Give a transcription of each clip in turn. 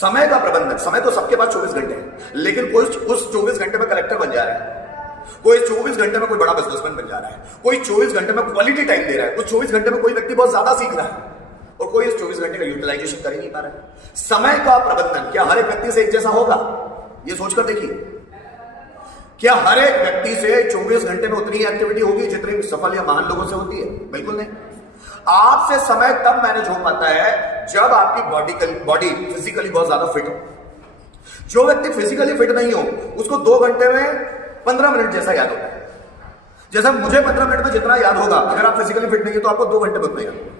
समय का प्रबंधन, समय तो सबके पास 24 घंटे है, लेकिन कोई उस 24 घंटे में कलेक्टर बन जा रहा है, कोई 24 घंटे में कोई बड़ा बिजनेसमैन बन जा रहा है, कोई 24 घंटे में क्वालिटी टाइम दे रहा है, कुछ 24 घंटे में कोई व्यक्ति बहुत ज्यादा सीख रहा है और कोई इस 24 घंटे का यूटिलाइजेशन कर ही नहीं पा रहा है। समय का प्रबंधन क्या हर एक व्यक्ति से एक जैसा होगा? ये सोचकर देखिए, क्या हर एक व्यक्ति से 24 घंटे में उतनी एक्टिविटी होगी जितनी सफल या महान लोगों से होती है? बिल्कुल नहीं। आपसे समय तब मैनेज हो पाता है जब आपकी बॉडी फिजिकली बहुत ज्यादा फिट हो। जो व्यक्ति फिजिकली फिट नहीं हो उसको 2 घंटे में 15 मिनट जैसा याद होता है। जैसा मुझे 15 मिनट में जितना याद होगा, अगर आप फिजिकली फिट नहीं है तो आपको 2 घंटे में उतना याद होगा।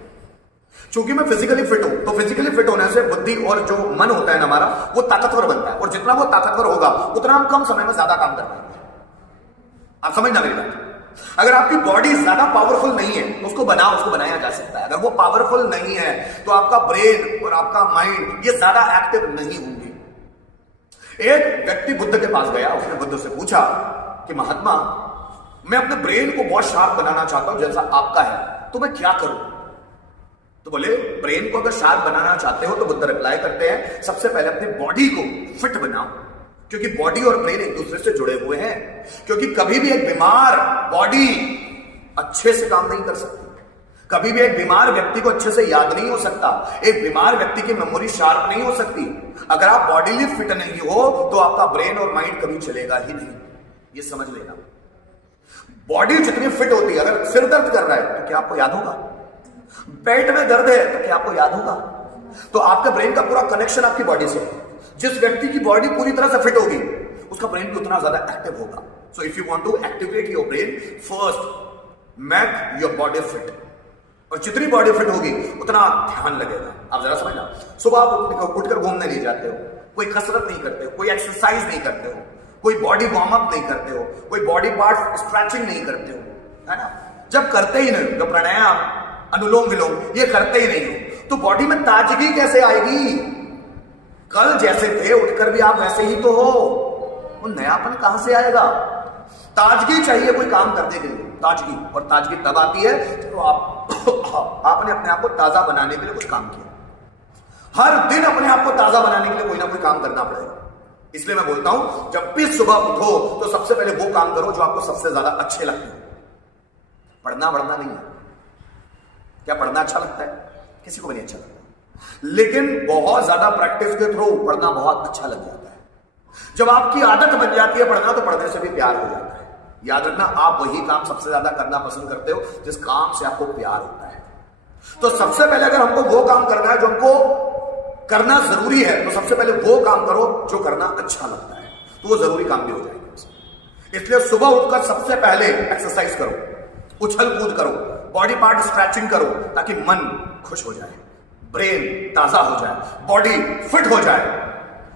चूंकि मैं फिजिकली फिट हूं, तो फिजिकली फिट होने से बुद्धि और जो मन होता है ना हमारा, वो ताकतवर बनता है, और जितना वो ताकतवर होगा उतना हम कम समय में ज्यादा काम कर पाएंगे। आप समझना मेरी बात। अगर आपकी बॉडी ज्यादा पावरफुल नहीं है तो उसको बनाया जा सकता है। अगर वो पावरफुल नहीं है तो आपका ब्रेन और आपका माइंड ये ज्यादा एक्टिव नहीं होंगे। एक व्यक्ति बुद्ध के पास गया, उसने बुद्ध से पूछा कि महात्मा, मैं अपने ब्रेन को बहुत शार्प बनाना चाहता हूं जैसा आपका है, तो मैं क्या करूं? तो बोले, ब्रेन को अगर शार्प बनाना चाहते हो तो बुद्ध रिप्लाई करते हैं, सबसे पहले अपनी बॉडी को फिट बनाओ, क्योंकि बॉडी और ब्रेन एक दूसरे से जुड़े हुए हैं। क्योंकि कभी भी एक बीमार बॉडी अच्छे से काम नहीं कर सकती, कभी भी एक बीमार व्यक्ति को अच्छे से याद नहीं हो सकता, एक बीमार व्यक्ति की मेमोरी शार्प नहीं हो सकती। अगर आप बॉडीली फिट नहीं हो तो आपका ब्रेन और माइंड कभी चलेगा ही नहीं। ये समझ लेना। बॉडी जितनी फिट होती है, अगर सिर दर्द कर रहा है तो क्या आपको याद होगा? पेट में दर्द है तो क्या आपको याद होगा? तो आपके ब्रेन का पूरा कनेक्शन आपकी बॉडी से है। जिस व्यक्ति की बॉडी पूरी तरह से फिट होगी उसका ब्रेन भी उतना ज्यादा एक्टिव होगा। So if you want to activate your brain, first make your body fit. और जितनी बॉडी फिट होगी उतना ध्यान लगेगा। आप जरा समझना, सुबह आप उठकर घूमने नहीं जाते हो, कोई कसरत नहीं करते हो, कोई एक्सरसाइज नहीं करते हो, कोई बॉडी वार्म अप नहीं करते हो, कोई बॉडी पार्ट स्ट्रेचिंग नहीं करते हो, है ना? जब करते ही नहीं, जो प्राणायाम, अनुलोम विलोम ये करते ही नहीं हो तो बॉडी में ताजगी कैसे आएगी? कल जैसे थे उठकर भी आप वैसे ही तो हो, वो नयापन कहां से आएगा? ताजगी चाहिए कोई काम करने के लिए, ताजगी। और ताजगी तब आती है जब आपने अपने आप को ताजा बनाने के लिए कुछ काम किया। हर दिन अपने आप को ताजा बनाने के लिए कोई ना कोई काम करना पड़ेगा। इसलिए मैं बोलता हूं, जब भी सुबह उठो तो सबसे पहले वो काम करो जो आपको सबसे ज्यादा अच्छे लगते हैं। पढ़ना वढ़ना नहीं है। क्या पढ़ना अच्छा लगता है? किसी को भी नहीं अच्छा लगता, लेकिन बहुत ज्यादा प्रैक्टिस के थ्रू पढ़ना बहुत अच्छा लग जाता है। जब आपकी आदत बन जाती है पढ़ना तो पढ़ने से भी प्यार हो जाता है। याद रखना, आप वही काम सबसे ज्यादा करना पसंद करते हो जिस काम से आपको प्यार होता है। तो सबसे पहले अगर हमको वो काम करना है जो हमको करना जरूरी है, तो सबसे पहले वो काम करो जो करना अच्छा लगता है, तो वो जरूरी काम भी हो जाएगा। इसलिए सुबह उठकर सबसे पहले एक्सरसाइज करो, उछल कूद करो, बॉडी पार्ट स्ट्रेचिंग करो, ताकि मन खुश हो जाए, ब्रेन ताजा हो जाए, बॉडी फिट हो जाए।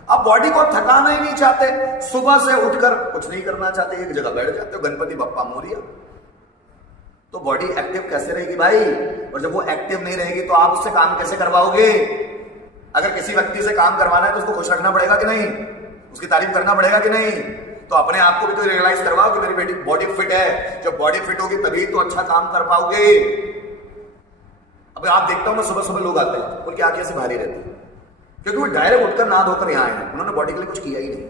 अब बॉडी को थकाना ही नहीं चाहते, सुबह से उठकर कुछ नहीं करना चाहते, एक जगह बैठ जाते हो, गणपति बप्पा मोरिया, तो बॉडी एक्टिव कैसे रहेगी भाई? और जब वो एक्टिव नहीं रहेगी तो आप उससे काम कैसे करवाओगे? अगर किसी व्यक्ति से काम करवाना है तो उसको खुश रखना पड़ेगा कि नहीं? उसकी तारीफ करना पड़ेगा कि नहीं? तो अपने आप को भी तो रियलाइज करवाओ कि मेरी बेटी बॉडी फिट है। जब बॉडी फिट होगी तभी तो अच्छा काम कर पाओगे। अब आप देखता हूं मैं, सुबह सुबह लोग आते हैं, उनकी आंखें से भारी रहती है, क्योंकि वो डायरेक्ट उठकर नहा धोकर यहाँ आए हैं। उन्होंने बॉडी के लिए कुछ किया ही नहीं,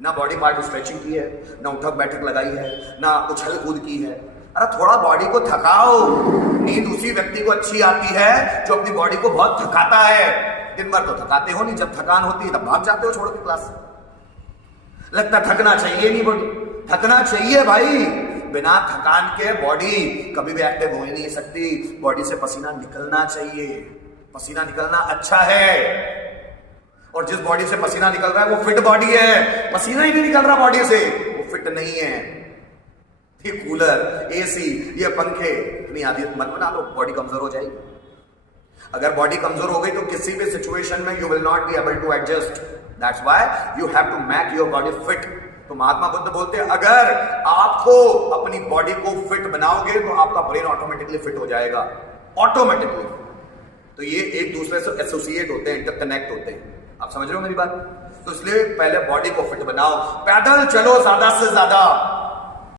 ना बॉडी पार्ट स्ट्रेचिंग की है, ना उठक बैठक लगाई है, ना उछल कूद की है। अरे थोड़ा बॉडी को थकाओ। नींद उसी व्यक्ति को अच्छी आती है जो अपनी बॉडी को बहुत थकाता है। दिन भर तो थकाते हो नहीं, जब थकान होती है तब भाग जाते हो छोड़ के क्लास से। लगता थकना चाहिए नहीं, बॉडी थकना चाहिए भाई। बिना थकान के बॉडी कभी भी एक्टिव हो ही नहीं सकती। बॉडी से पसीना निकलना चाहिए, पसीना निकलना अच्छा है। और जिस बॉडी से पसीना निकल रहा है वो फिट बॉडी है। पसीना ही नहीं निकल रहा बॉडी से, वो फिट नहीं है। ये कूलर, एसी, ये पंखे, इतनी आदत मत बना लो, बॉडी कमजोर हो जाएगी। अगर बॉडी कमजोर हो गई तो किसी भी सिचुएशन में you will not be able to adjust. That's why you have to make your body fit. तो महात्मा बुद्ध बोलते हैं, अगर आपको अपनी बॉडी को फिट बनाओगे तो आपका ब्रेन ऑटोमेटिकली फिट हो जाएगा, ऑटोमेटिकली। तो ये एक दूसरे से एसोसिएट होते हैं, इंटरकनेक्ट होते हैं। आप समझ रहे हो मेरी बात? तो इसलिए पहले बॉडी को फिट बनाओ। पैदल चलो ज्यादा से ज्यादा,